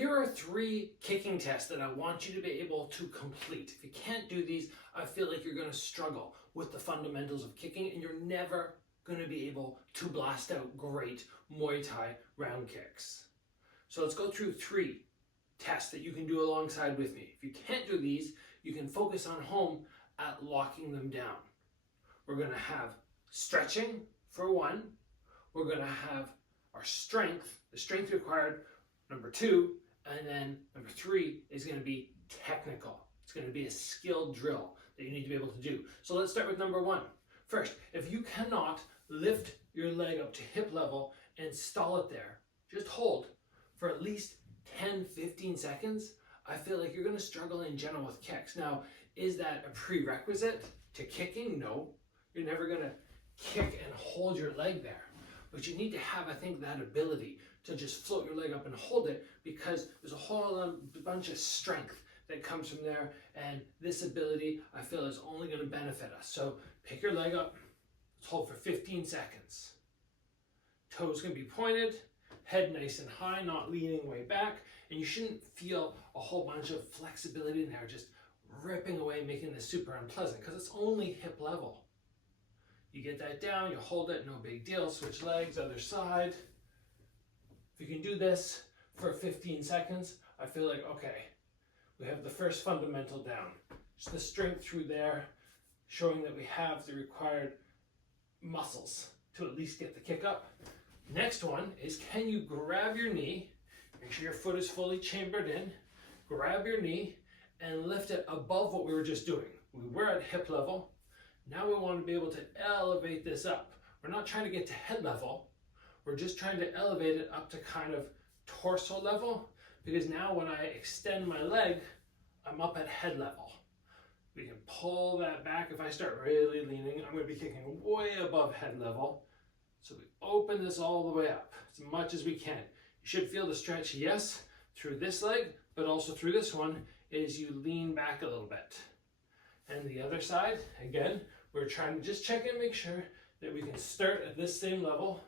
Here are 3 kicking tests that I want you to be able to complete. If you can't do these, I feel like you're going to struggle with the fundamentals of kicking and you're never going to be able to blast out great Muay Thai round kicks. So let's go through 3 tests that you can do alongside with me. If you can't do these, you can focus on home at locking them down. We're going to have stretching for 1. We're going to have our strength, the strength required, number 2, and then number 3 is going to be technical. It's going to be a skilled drill that you need to be able to do. So let's start with number 1. First, if you cannot lift your leg up to hip level and stall it there, just hold for at least 10-15 seconds, I feel like you're going to struggle in general with kicks. Now, is that a prerequisite to kicking? No. You're never going to kick and hold your leg there. But you need to have, I think, that ability to just float your leg up and hold it, because there's a whole bunch of strength that comes from there, and this ability, I feel, is only going to benefit us. So pick your leg up, let's hold for 15 seconds. Toes can be pointed, head nice and high, not leaning way back, and you shouldn't feel a whole bunch of flexibility in there, just ripping away, making this super unpleasant, because it's only hip level. You get that down, you hold it, no big deal. Switch legs, other side. If you can do this for 15 seconds, I feel like, okay, we have the first fundamental down. Just the strength through there, showing that we have the required muscles to at least get the kick up. Next one is, can you grab your knee, make sure your foot is fully chambered in, grab your knee and lift it above what we were just doing. We were at hip level. Now we want to be able to elevate this up. We're not trying to get to head level. We're just trying to elevate it up to kind of torso level, because now when I extend my leg, I'm up at head level. We can pull that back. If I start really leaning, I'm going to be kicking way above head level. So we open this all the way up as much as we can. You should feel the stretch, yes, through this leg, but also through this one as you lean back a little bit. And the other side, again, we're trying to just check and make sure that we can start at this same level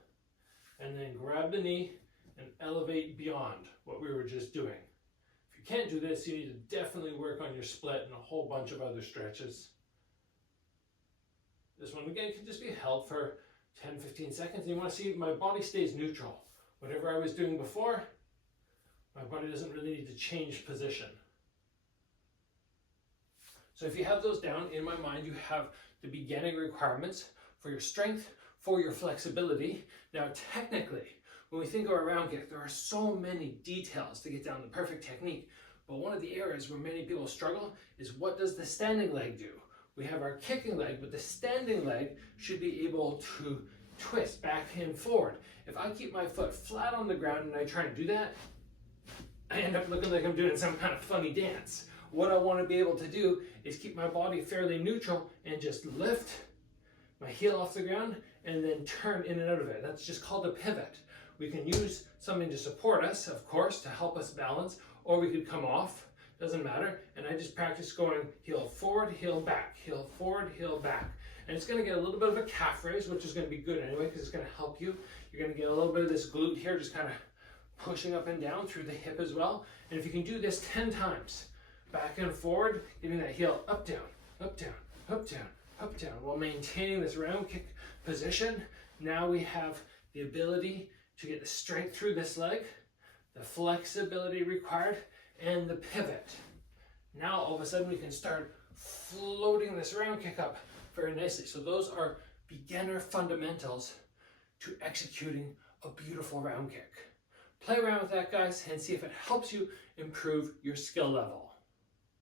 and then grab the knee and elevate beyond what we were just doing. If you can't do this, you need to definitely work on your split and a whole bunch of other stretches. This one, again, can just be held for 10-15 seconds. And you want to see my body stays neutral. Whatever I was doing before, my body doesn't really need to change position. So if you have those down, in my mind, you have the beginning requirements for your strength, for your flexibility. Now, technically, when we think of a round kick, there are so many details to get down the perfect technique. But one of the areas where many people struggle is, what does the standing leg do? We have our kicking leg, but the standing leg should be able to twist back and forward. If I keep my foot flat on the ground and I try to do that, I end up looking like I'm doing some kind of funny dance. What I want to be able to do is keep my body fairly neutral and just lift my heel off the ground and then turn in and out of it. That's just called a pivot. We can use something to support us, of course, to help us balance, or we could come off, doesn't matter. And I just practice going heel forward, heel back, heel forward, heel back. And it's going to get a little bit of a calf raise, which is going to be good anyway, because it's going to help you. You're going to get a little bit of this glute here, just kind of pushing up and down through the hip as well. And if you can do this 10 times, back and forward, getting that heel up, down, up, down, up, down, up, down, while maintaining this round kick position. Now we have the ability to get the strength through this leg, the flexibility required, and the pivot. Now all of a sudden we can start floating this round kick up very nicely. So those are beginner fundamentals to executing a beautiful round kick. Play around with that, guys, and see if it helps you improve your skill level.